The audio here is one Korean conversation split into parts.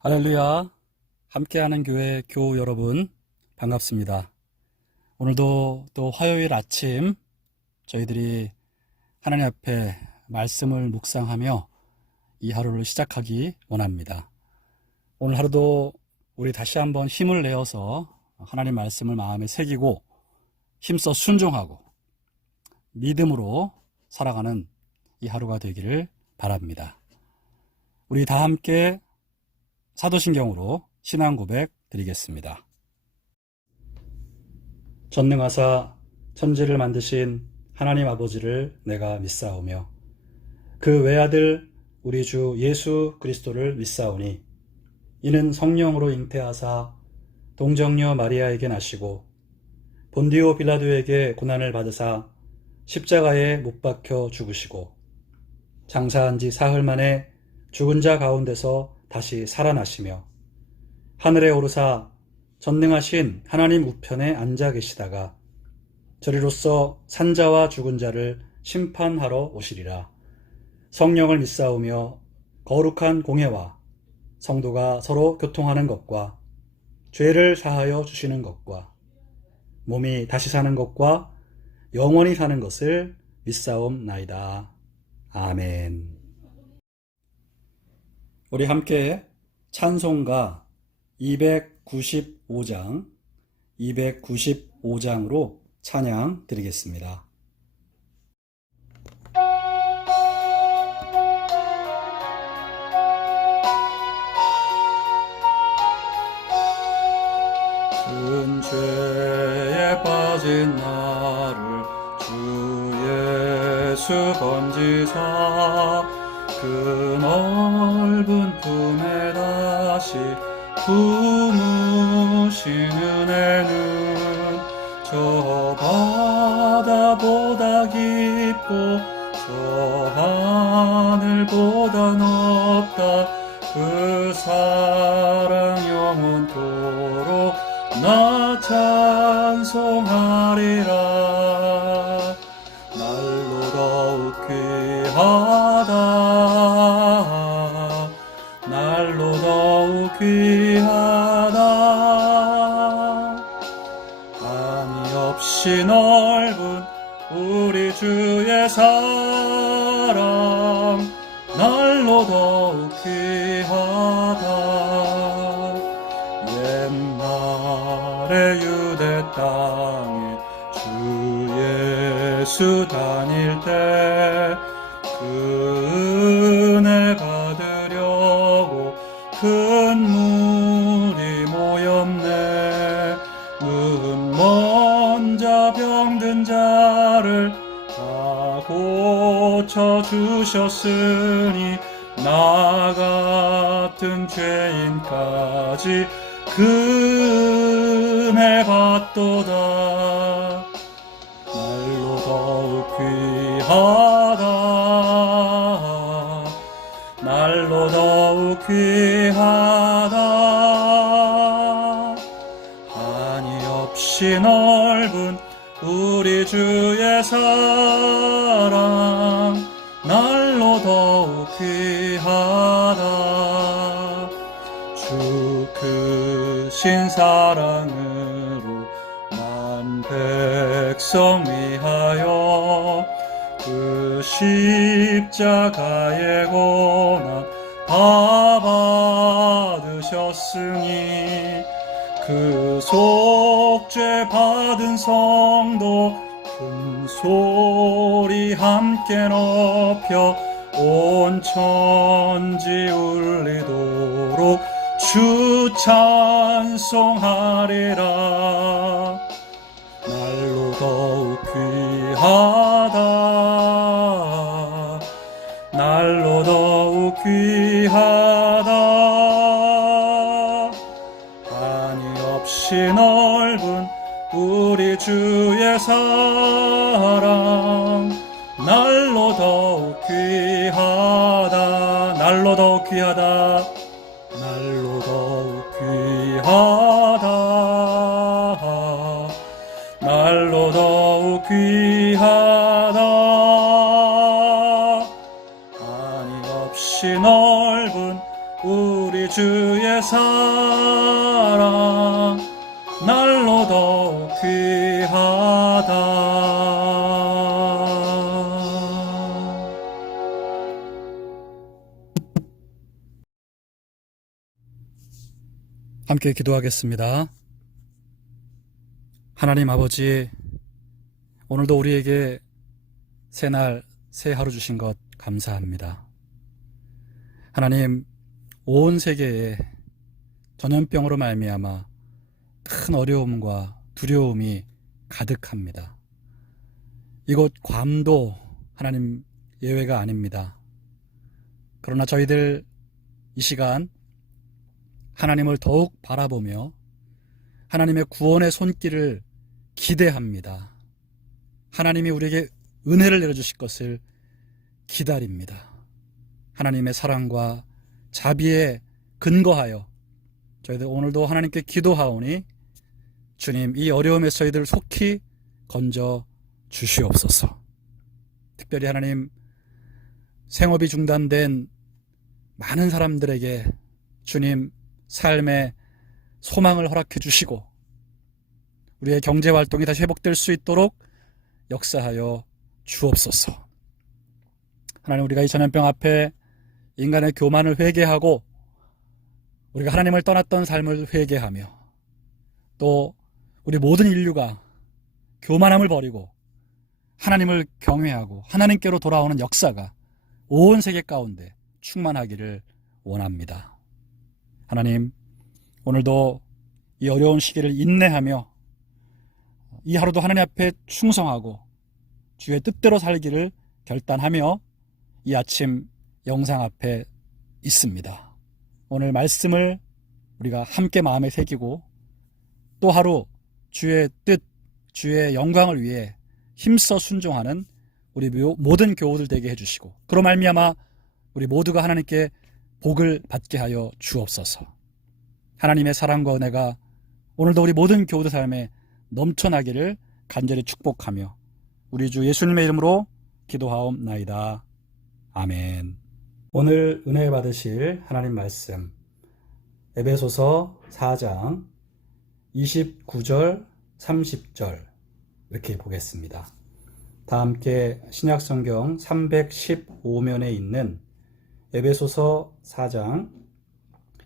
할렐루야. 함께하는 교회 교우 여러분 반갑습니다. 오늘도 또 화요일 아침 저희들이 하나님 앞에 말씀을 묵상하며 이 하루를 시작하기 원합니다. 오늘 하루도 우리 다시 한번 힘을 내어서 하나님 말씀을 마음에 새기고 힘써 순종하고 믿음으로 살아가는 이 하루가 되기를 바랍니다. 우리 다 함께 사도신경으로 신앙 고백 드리겠습니다. 전능하사 천지를 만드신 하나님 아버지를 내가 믿사오며 그 외아들 우리 주 예수 그리스도를 믿사오니 이는 성령으로 잉태하사 동정녀 마리아에게 나시고 본디오 빌라도에게 고난을 받으사 십자가에 못 박혀 죽으시고 장사한 지 사흘 만에 죽은 자 가운데서 다시 살아나시며 하늘에 오르사 전능하신 하나님 우편에 앉아 계시다가 저리로서 산자와 죽은 자를 심판하러 오시리라. 성령을 믿사오며 거룩한 공회와 성도가 서로 교통하는 것과 죄를 사하여 주시는 것과 몸이 다시 사는 것과 영원히 사는 것을 믿사옵나이다. 아멘. 우리 함께 찬송가 295장으로 찬양 드리겠습니다. 큰 죄에 빠진 나를 주 예수 건지사 그 넓은 품에 다시 품으신 은혜는 저 바다보다 깊고 저 하늘보다 높다. 그 사랑 영원토록 나 찬송하리라. 날로 더욱 귀하다. 날로 더욱 귀하다. 한이 없이 넓은 우리 주의 사랑 날로 더욱 귀하다. 옛날에 유대 땅에 주 예수 다닐 때 그 은혜 받으려고 큰 물이 모였네. 먼 자 병든 자를 다 고쳐주셨으니 나 같은 죄인까지 그 은혜 받도다. 날로 더욱 귀하다. 날로 더욱 귀하다. 한이 없이 넓은 우리 주의 사랑 날로 더욱 귀하다. 주 크신 사랑으로 만 백성 위하여 그 십자가의 고난 다 받으셨으니 그 속죄 받은 성도 큰 소리 함께 높여 온 천지 울리도록 주 찬송하리라. 날로 더욱 귀하다. 날로 더욱 귀하다. 한이 없이 넓은 우리 주의 사랑 날로 더욱 귀하다. 날로 더욱 귀하다. 날로 더욱 귀하다. 날로 더욱 귀하다. 한이 없이 넓은 우리 주의 사랑 날로 더욱 귀하다. 함께 기도하겠습니다. 하나님 아버지, 오늘도 우리에게 새날 새 하루 주신 것 감사합니다. 하나님, 온 세계에 전염병으로 말미암아 큰 어려움과 두려움이 가득합니다. 이곳 괌도 하나님 예외가 아닙니다. 그러나 저희들 이 시간 하나님을 더욱 바라보며 하나님의 구원의 손길을 기대합니다. 하나님이 우리에게 은혜를 내려주실 것을 기다립니다. 하나님의 사랑과 자비에 근거하여 저희들 오늘도 하나님께 기도하오니 주님, 이 어려움에서 저희들 속히 건져 주시옵소서. 특별히 하나님, 생업이 중단된 많은 사람들에게 주님 삶의 소망을 허락해 주시고 우리의 경제활동이 다시 회복될 수 있도록 역사하여 주옵소서. 하나님, 우리가 이 전염병 앞에 인간의 교만을 회개하고 우리가 하나님을 떠났던 삶을 회개하며 또 우리 모든 인류가 교만함을 버리고 하나님을 경외하고 하나님께로 돌아오는 역사가 온 세계 가운데 충만하기를 원합니다. 하나님, 오늘도 이 어려운 시기를 인내하며 이 하루도 하나님 앞에 충성하고 주의 뜻대로 살기를 결단하며 이 아침 영상 앞에 있습니다. 오늘 말씀을 우리가 함께 마음에 새기고 또 하루 주의 뜻, 주의 영광을 위해 힘써 순종하는 우리 모든 교우들 되게 해주시고 그로 말미암아 우리 모두가 하나님께 복을 받게 하여 주옵소서. 하나님의 사랑과 은혜가 오늘도 우리 모든 교우들 삶에 넘쳐나기를 간절히 축복하며 우리 주 예수님의 이름으로 기도하옵나이다. 아멘. 오늘 은혜 받으실 하나님 말씀 에베소서 4장 29절 30절 이렇게 보겠습니다. 다 함께 신약성경 315면에 있는 에베소서 4장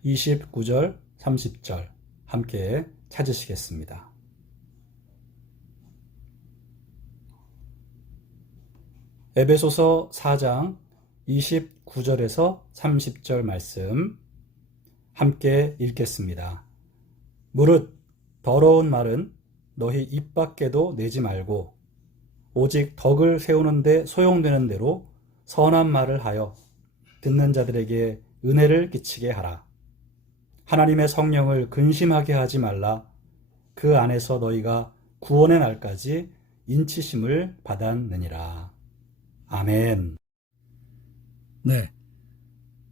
29절 30절 함께 찾으시겠습니다. 에베소서 4장 29절에서 30절 말씀 함께 읽겠습니다. 무릇 더러운 말은 너희 입 밖에도 내지 말고 오직 덕을 세우는 데 소용되는 대로 선한 말을 하여 듣는 자들에게 은혜를 끼치게 하라. 하나님의 성령을 근심하게 하지 말라. 그 안에서 너희가 구원의 날까지 인치심을 받았느니라. 아멘. 네,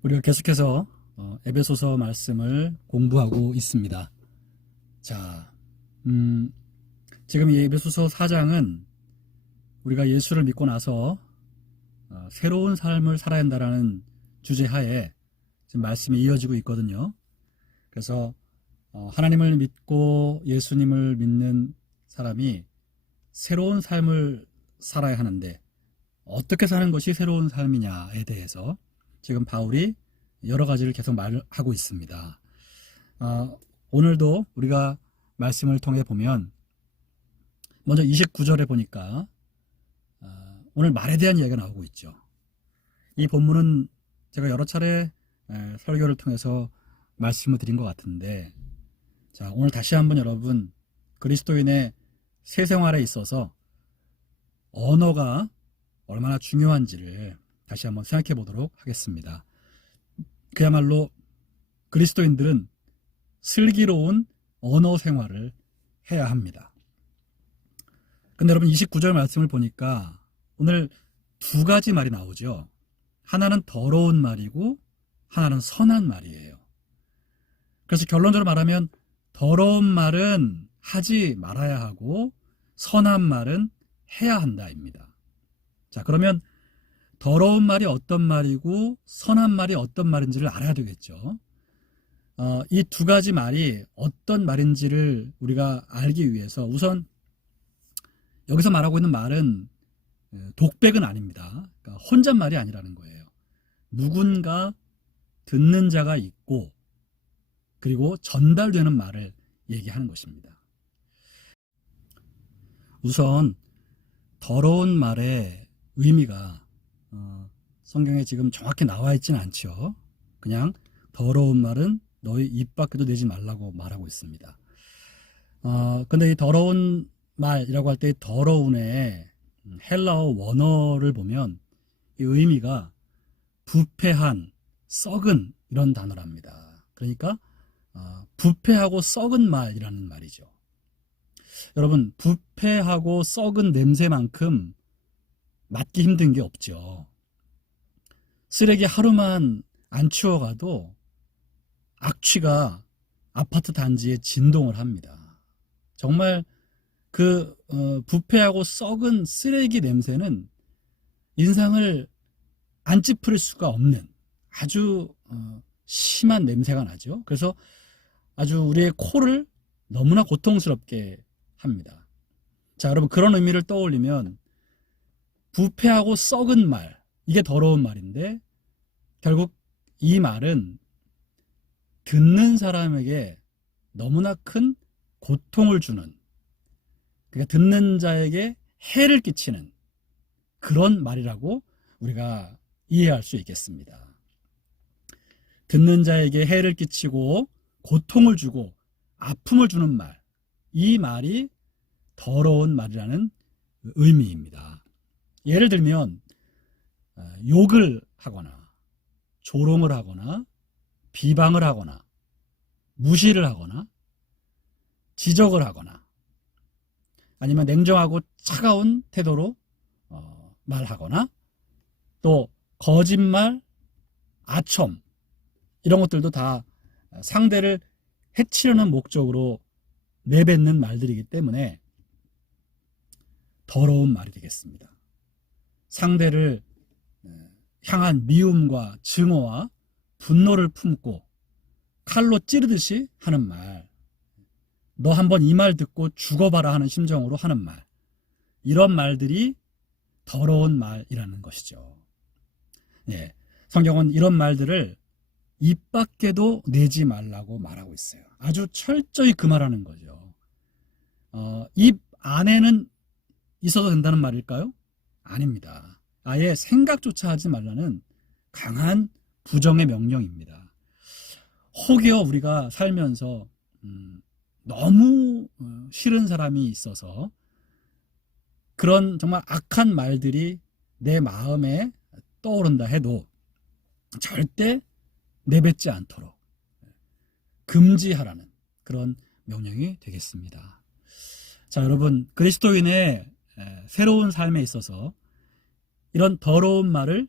우리가 계속해서 에베소서 말씀을 공부하고 있습니다. 자, 지금 이 에베소서 4장은 우리가 예수를 믿고 나서 새로운 삶을 살아야 한다라는 주제하에 지금 말씀이 이어지고 있거든요. 그래서 하나님을 믿고 예수님을 믿는 사람이 새로운 삶을 살아야 하는데 어떻게 사는 것이 새로운 삶이냐에 대해서 지금 바울이 여러 가지를 계속 말하고 있습니다. 오늘도 우리가 말씀을 통해 보면 먼저 29절에 보니까 오늘 말에 대한 이야기가 나오고 있죠. 이 본문은 제가 여러 차례 설교를 통해서 말씀을 드린 것 같은데, 자, 오늘 다시 한번 여러분 그리스도인의 새 생활에 있어서 언어가 얼마나 중요한지를 다시 한번 생각해 보도록 하겠습니다. 그야말로 그리스도인들은 슬기로운 언어 생활을 해야 합니다. 근데 여러분 29절 말씀을 보니까 오늘 두 가지 말이 나오죠. 하나는 더러운 말이고 하나는 선한 말이에요. 그래서 결론적으로 말하면 더러운 말은 하지 말아야 하고 선한 말은 해야 한다입니다. 자, 그러면 더러운 말이 어떤 말이고 선한 말이 어떤 말인지를 알아야 되겠죠. 이 두 가지 말이 어떤 말인지를 우리가 알기 위해서 우선 여기서 말하고 있는 말은 독백은 아닙니다. 그러니까 혼잣말이 아니라는 거예요. 누군가 듣는 자가 있고 그리고 전달되는 말을 얘기하는 것입니다. 우선 더러운 말의 의미가 성경에 지금 정확히 나와 있지는 않죠. 그냥 더러운 말은 너희 입 밖에도 내지 말라고 말하고 있습니다. 근데 이 더러운 말이라고 할 때 더러운의 헬라어 원어를 보면 이 의미가 부패한, 썩은 이런 단어랍니다. 그러니까 부패하고 썩은 말이라는 말이죠. 여러분, 부패하고 썩은 냄새만큼 맡기 힘든 게 없죠. 쓰레기 하루만 안 치워가도 악취가 아파트 단지에 진동을 합니다. 정말 그 부패하고 썩은 쓰레기 냄새는 인상을 안 찌푸릴 수가 없는 아주 심한 냄새가 나죠. 그래서 아주 우리의 코를 너무나 고통스럽게 합니다. 자, 여러분, 그런 의미를 떠올리면 부패하고 썩은 말, 이게 더러운 말인데 결국 이 말은 듣는 사람에게 너무나 큰 고통을 주는, 그러니까 듣는 자에게 해를 끼치는 그런 말이라고 우리가 이해할 수 있겠습니다. 듣는 자에게 해를 끼치고 고통을 주고 아픔을 주는 말, 이 말이 더러운 말이라는 의미입니다. 예를 들면 욕을 하거나 조롱을 하거나 비방을 하거나 무시를 하거나 지적을 하거나 아니면 냉정하고 차가운 태도로 말하거나 또 거짓말, 아첨 이런 것들도 다 상대를 해치려는 목적으로 내뱉는 말들이기 때문에 더러운 말이 되겠습니다. 상대를 향한 미움과 증오와 분노를 품고 칼로 찌르듯이 하는 말, 너 한번 이 말 듣고 죽어봐라 하는 심정으로 하는 말, 이런 말들이 더러운 말이라는 것이죠. 예, 성경은 이런 말들을 입 밖에도 내지 말라고 말하고 있어요. 아주 철저히 금하라는 거죠. 입 안에는 있어도 된다는 말일까요? 아닙니다. 아예 생각조차 하지 말라는 강한 부정의 명령입니다. 혹여 우리가 살면서 너무 싫은 사람이 있어서 그런 정말 악한 말들이 내 마음에 떠오른다 해도 절대 내뱉지 않도록 금지하라는 그런 명령이 되겠습니다. 자, 여러분, 그리스도인의 새로운 삶에 있어서 이런 더러운 말을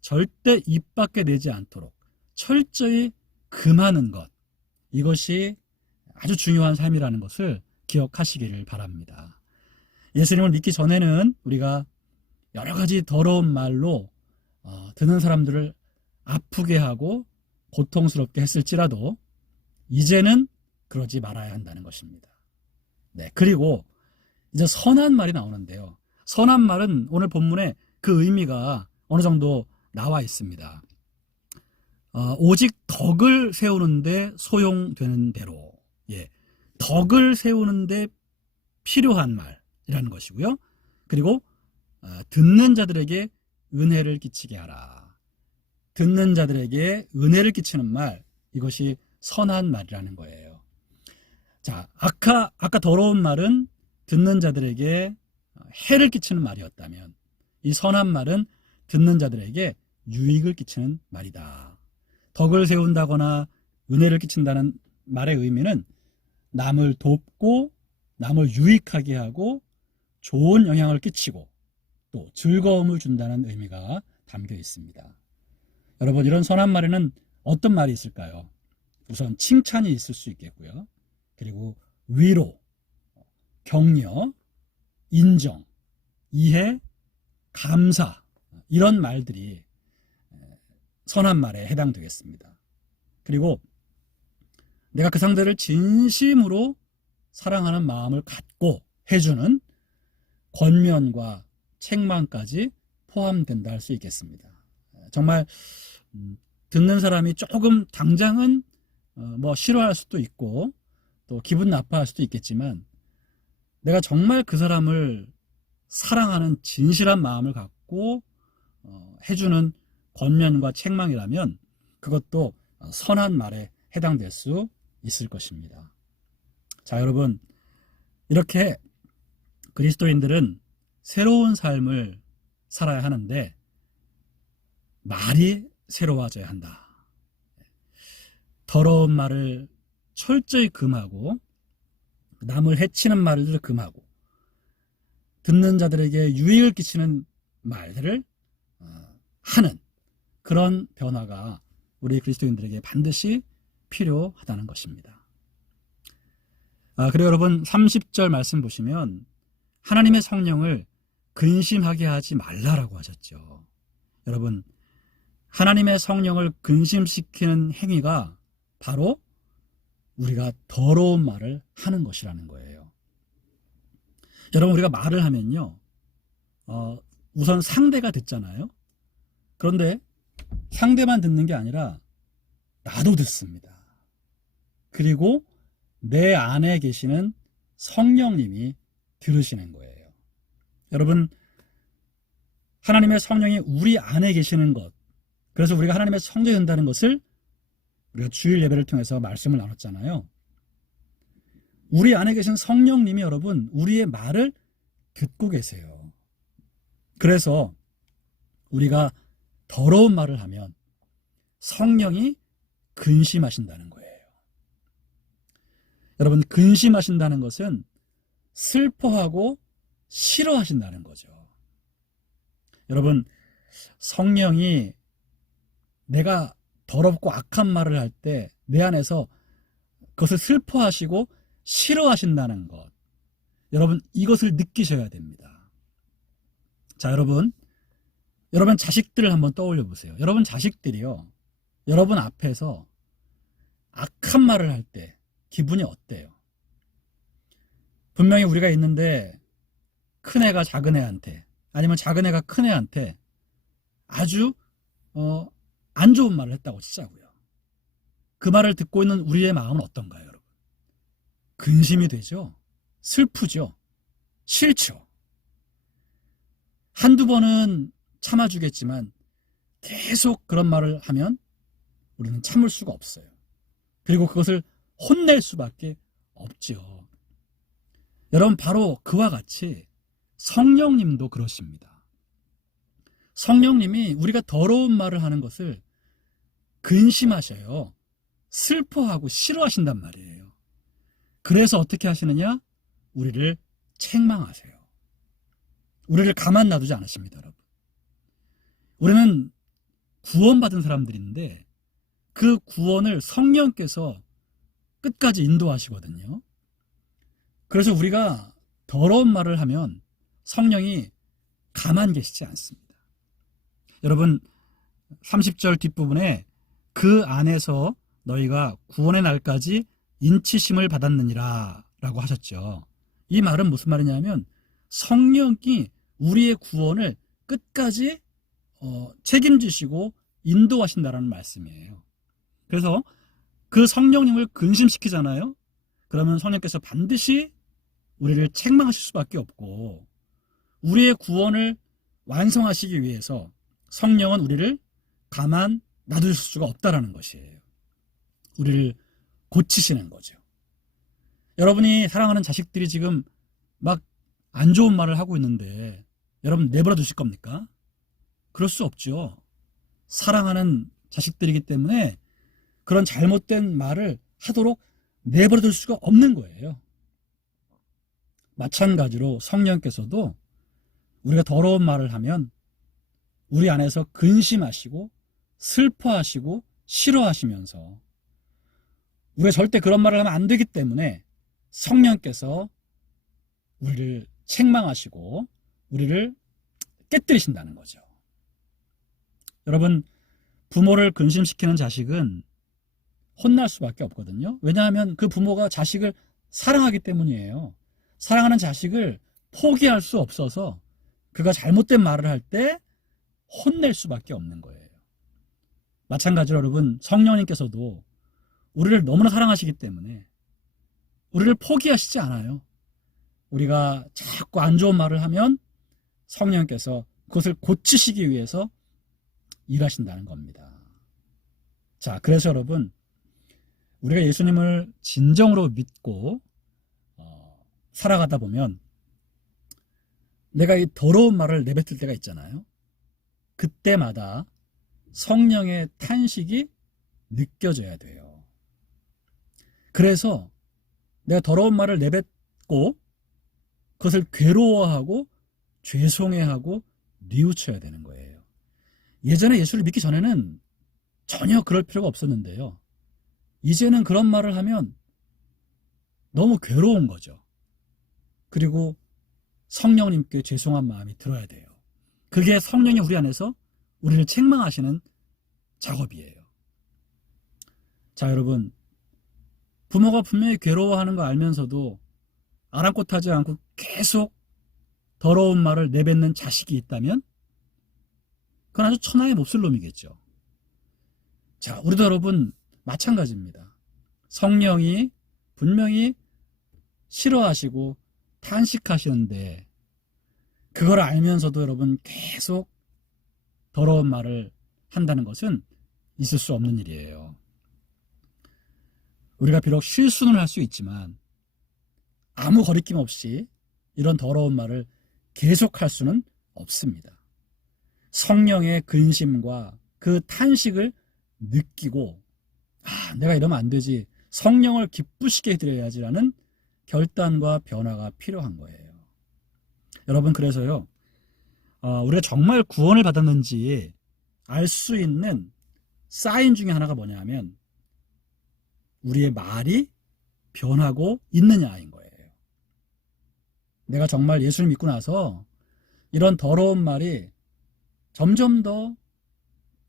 절대 입 밖에 내지 않도록 철저히 금하는 것, 이것이 아주 중요한 삶이라는 것을 기억하시기를 바랍니다. 예수님을 믿기 전에는 우리가 여러 가지 더러운 말로 듣는 사람들을 아프게 하고 고통스럽게 했을지라도 이제는 그러지 말아야 한다는 것입니다. 네, 그리고 이제 선한 말이 나오는데요. 선한 말은 오늘 본문에 그 의미가 어느 정도 나와 있습니다. 오직 덕을 세우는데 소용되는 대로, 예, 덕을 세우는데 필요한 말이라는 것이고요. 그리고 듣는 자들에게 은혜를 끼치게 하라. 듣는 자들에게 은혜를 끼치는 말, 이것이 선한 말이라는 거예요. 자, 아까 더러운 말은 듣는 자들에게 해를 끼치는 말이었다면 이 선한 말은 듣는 자들에게 유익을 끼치는 말이다. 덕을 세운다거나 은혜를 끼친다는 말의 의미는 남을 돕고 남을 유익하게 하고 좋은 영향을 끼치고 또 즐거움을 준다는 의미가 담겨 있습니다. 여러분, 이런 선한 말에는 어떤 말이 있을까요? 우선 칭찬이 있을 수 있겠고요. 그리고 위로, 격려, 인정, 이해, 감사, 이런 말들이 선한 말에 해당되겠습니다. 그리고 내가 그 상대를 진심으로 사랑하는 마음을 갖고 해주는 권면과 책망까지 포함된다 할 수 있겠습니다. 정말 듣는 사람이 조금 당장은 싫어할 수도 있고 또 기분 나빠할 수도 있겠지만, 내가 정말 그 사람을 사랑하는 진실한 마음을 갖고 해주는 권면과 책망이라면 그것도 선한 말에 해당될 수 있을 것입니다. 자, 여러분, 이렇게 그리스도인들은 새로운 삶을 살아야 하는데 말이 새로워져야 한다. 더러운 말을 철저히 금하고 남을 해치는 말을 금하고 듣는 자들에게 유익을 끼치는 말들을 하는 그런 변화가 우리 그리스도인들에게 반드시 필요하다는 것입니다. 그리고 여러분 30절 말씀 보시면 하나님의 성령을 근심하게 하지 말라라고 하셨죠. 여러분, 하나님의 성령을 근심시키는 행위가 바로 우리가 더러운 말을 하는 것이라는 거예요. 여러분, 우리가 말을 하면요, 우선 상대가 듣잖아요. 그런데 상대만 듣는 게 아니라 나도 듣습니다. 그리고 내 안에 계시는 성령님이 들으시는 거예요. 여러분, 하나님의 성령이 우리 안에 계시는 것, 그래서 우리가 하나님의 성전이 된다는 것을 우리가 주일 예배를 통해서 말씀을 나눴잖아요. 우리 안에 계신 성령님이 여러분 우리의 말을 듣고 계세요. 그래서 우리가 더러운 말을 하면 성령이 근심하신다는 거예요. 여러분, 근심하신다는 것은 슬퍼하고 싫어하신다는 거죠. 여러분, 성령이 내가 더럽고 악한 말을 할 때 내 안에서 그것을 슬퍼하시고 싫어하신다는 것, 여러분 이것을 느끼셔야 됩니다. 자, 여러분 자식들을 한번 떠올려 보세요. 여러분 자식들이요, 여러분 앞에서 악한 말을 할 때 기분이 어때요? 분명히 우리가 있는데 큰애가 작은애한테, 아니면 작은애가 큰애한테 아주 안 좋은 말을 했다고 치자고요. 그 말을 듣고 있는 우리의 마음은 어떤가요, 여러분? 근심이 되죠? 슬프죠? 싫죠? 한두 번은 참아주겠지만 계속 그런 말을 하면 우리는 참을 수가 없어요. 그리고 그것을 혼낼 수밖에 없죠. 여러분, 바로 그와 같이 성령님도 그러십니다. 성령님이 우리가 더러운 말을 하는 것을 근심하셔요. 슬퍼하고 싫어하신단 말이에요. 그래서 어떻게 하시느냐? 우리를 책망하세요. 우리를 가만 놔두지 않으십니다, 여러분. 우리는 구원받은 사람들인데 그 구원을 성령께서 끝까지 인도하시거든요. 그래서 우리가 더러운 말을 하면 성령이 가만 계시지 않습니다. 여러분, 30절 뒷부분에 그 안에서 너희가 구원의 날까지 인치심을 받았느니라 라고 하셨죠. 이 말은 무슨 말이냐면 성령이 우리의 구원을 끝까지 책임지시고 인도하신다라는 말씀이에요. 그래서 그 성령님을 근심시키잖아요. 그러면 성령께서 반드시 우리를 책망하실 수밖에 없고, 우리의 구원을 완성하시기 위해서 성령은 우리를 가만 놔둘 수가 없다라는 것이에요. 우리를 고치시는 거죠. 여러분이 사랑하는 자식들이 지금 막 안 좋은 말을 하고 있는데 여러분 내버려 두실 겁니까? 그럴 수 없죠. 사랑하는 자식들이기 때문에 그런 잘못된 말을 하도록 내버려 둘 수가 없는 거예요. 마찬가지로 성령께서도 우리가 더러운 말을 하면 우리 안에서 근심하시고 슬퍼하시고 싫어하시면서, 우리가 절대 그런 말을 하면 안 되기 때문에 성령께서 우리를 책망하시고 우리를 깨뜨리신다는 거죠. 여러분, 부모를 근심시키는 자식은 혼날 수밖에 없거든요. 왜냐하면 그 부모가 자식을 사랑하기 때문이에요. 사랑하는 자식을 포기할 수 없어서 그가 잘못된 말을 할 때 혼낼 수밖에 없는 거예요. 마찬가지로 여러분, 성령님께서도 우리를 너무나 사랑하시기 때문에 우리를 포기하시지 않아요. 우리가 자꾸 안 좋은 말을 하면 성령님께서 그것을 고치시기 위해서 일하신다는 겁니다. 자, 그래서 여러분, 우리가 예수님을 진정으로 믿고 살아가다 보면 내가 이 더러운 말을 내뱉을 때가 있잖아요. 그때마다 성령의 탄식이 느껴져야 돼요. 그래서 내가 더러운 말을 내뱉고 그것을 괴로워하고 죄송해하고 뉘우쳐야 되는 거예요. 예전에 예수를 믿기 전에는 전혀 그럴 필요가 없었는데요. 이제는 그런 말을 하면 너무 괴로운 거죠. 그리고 성령님께 죄송한 마음이 들어야 돼요. 그게 성령이 우리 안에서 우리를 책망하시는 작업이에요. 자, 여러분, 부모가 분명히 괴로워하는 거 알면서도 아랑곳하지 않고 계속 더러운 말을 내뱉는 자식이 있다면 그건 아주 천하의 몹쓸 놈이겠죠. 자, 우리도 여러분 마찬가지입니다. 성령이 분명히 싫어하시고 탄식하시는데 그걸 알면서도 여러분 계속 더러운 말을 한다는 것은 있을 수 없는 일이에요. 우리가 비록 실수는 할 수 있지만 아무 거리낌 없이 이런 더러운 말을 계속할 수는 없습니다. 성령의 근심과 그 탄식을 느끼고 내가 이러면 안 되지, 성령을 기쁘시게 해드려야지라는 결단과 변화가 필요한 거예요. 여러분, 그래서요, 우리가 정말 구원을 받았는지 알 수 있는 사인 중에 하나가 뭐냐면 우리의 말이 변하고 있느냐인 거예요. 내가 정말 예수를 믿고 나서 이런 더러운 말이 점점 더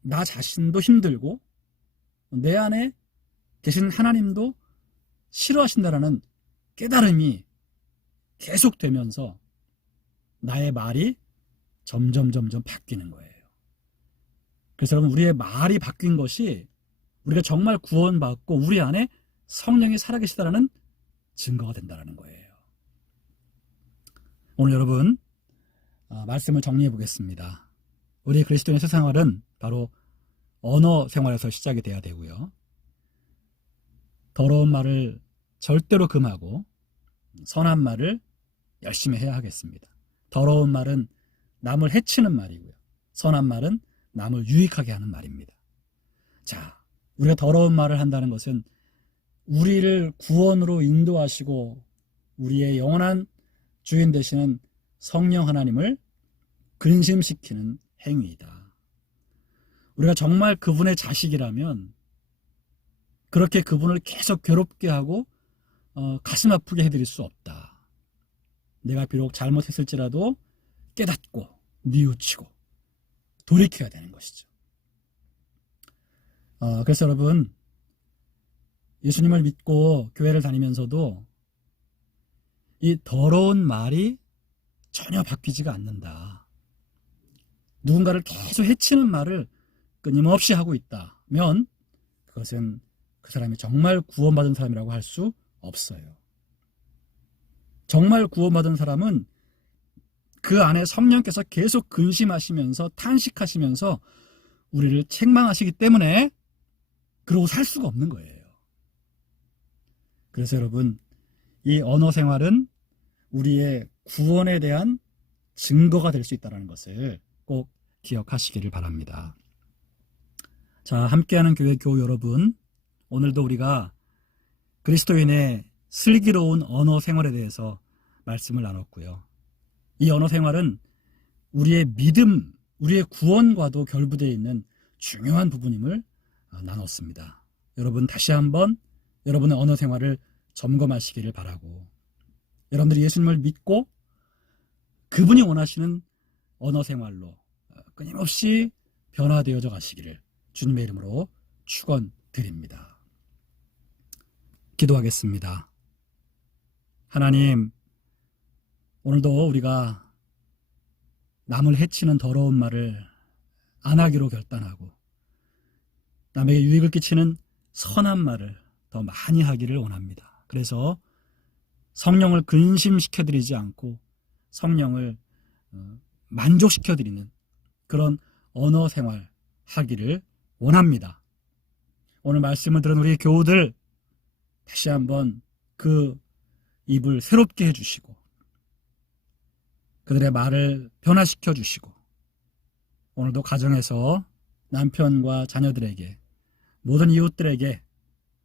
나 자신도 힘들고 내 안에 계신 하나님도 싫어하신다라는 깨달음이 계속되면서 나의 말이 점점 바뀌는 거예요. 그래서 여러분, 우리의 말이 바뀐 것이 우리가 정말 구원받고 우리 안에 성령이 살아계시다라는 증거가 된다는 거예요. 오늘 여러분, 말씀을 정리해 보겠습니다. 우리 그리스도인의 생활은 바로 언어 생활에서 시작이 돼야 되고요. 더러운 말을 절대로 금하고 선한 말을 열심히 해야 하겠습니다. 더러운 말은 남을 해치는 말이고요. 선한 말은 남을 유익하게 하는 말입니다. 자, 우리가 더러운 말을 한다는 것은 우리를 구원으로 인도하시고 우리의 영원한 주인 되시는 성령 하나님을 근심시키는 행위이다. 우리가 정말 그분의 자식이라면 그렇게 그분을 계속 괴롭게 하고 가슴 아프게 해드릴 수 없다. 내가 비록 잘못했을지라도 깨닫고 뉘우치고 돌이켜야 되는 것이죠. 그래서 여러분, 예수님을 믿고 교회를 다니면서도 이 더러운 말이 전혀 바뀌지가 않는다. 누군가를 계속 해치는 말을 끊임없이 하고 있다면 그것은 그 사람이 정말 구원받은 사람이라고 할 수 없어요. 정말 구원받은 사람은 그 안에 성령께서 계속 근심하시면서 탄식하시면서 우리를 책망하시기 때문에 그러고 살 수가 없는 거예요. 그래서 여러분, 이 언어 생활은 우리의 구원에 대한 증거가 될 수 있다는 것을 꼭 기억하시기를 바랍니다. 자, 함께하는 교회 교우 여러분, 오늘도 우리가 그리스도인의 슬기로운 언어 생활에 대해서 말씀을 나눴고요. 이 언어 생활은 우리의 믿음, 우리의 구원과도 결부되어 있는 중요한 부분임을 나눴습니다. 여러분, 다시 한번 여러분의 언어 생활을 점검하시기를 바라고, 여러분들이 예수님을 믿고 그분이 원하시는 언어 생활로 끊임없이 변화되어져 가시기를 주님의 이름으로 축원드립니다. 기도하겠습니다. 하나님, 오늘도 우리가 남을 해치는 더러운 말을 안 하기로 결단하고 남에게 유익을 끼치는 선한 말을 더 많이 하기를 원합니다. 그래서 성령을 근심시켜드리지 않고 성령을 만족시켜드리는 그런 언어 생활 하기를 원합니다. 오늘 말씀을 들은 우리 교우들 다시 한번 그 입을 새롭게 해주시고 그들의 말을 변화시켜 주시고 오늘도 가정에서 남편과 자녀들에게 모든 이웃들에게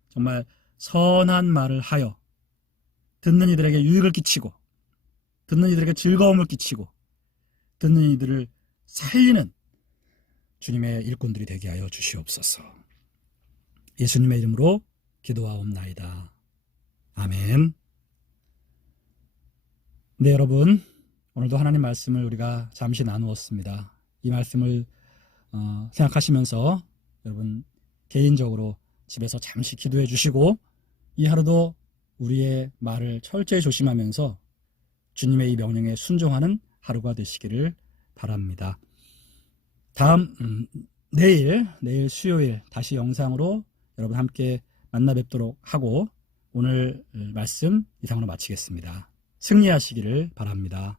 정말 선한 말을 하여 듣는 이들에게 유익을 끼치고 듣는 이들에게 즐거움을 끼치고 듣는 이들을 살리는 주님의 일꾼들이 되게 하여 주시옵소서. 예수님의 이름으로 기도하옵나이다. 아멘. 네, 여러분, 오늘도 하나님 말씀을 우리가 잠시 나누었습니다. 이 말씀을 생각하시면서 여러분 개인적으로 집에서 잠시 기도해 주시고 이 하루도 우리의 말을 철저히 조심하면서 주님의 이 명령에 순종하는 하루가 되시기를 바랍니다. 다음 내일 수요일 다시 영상으로 여러분 함께 만나 뵙도록 하고 오늘 말씀 이상으로 마치겠습니다. 승리하시기를 바랍니다.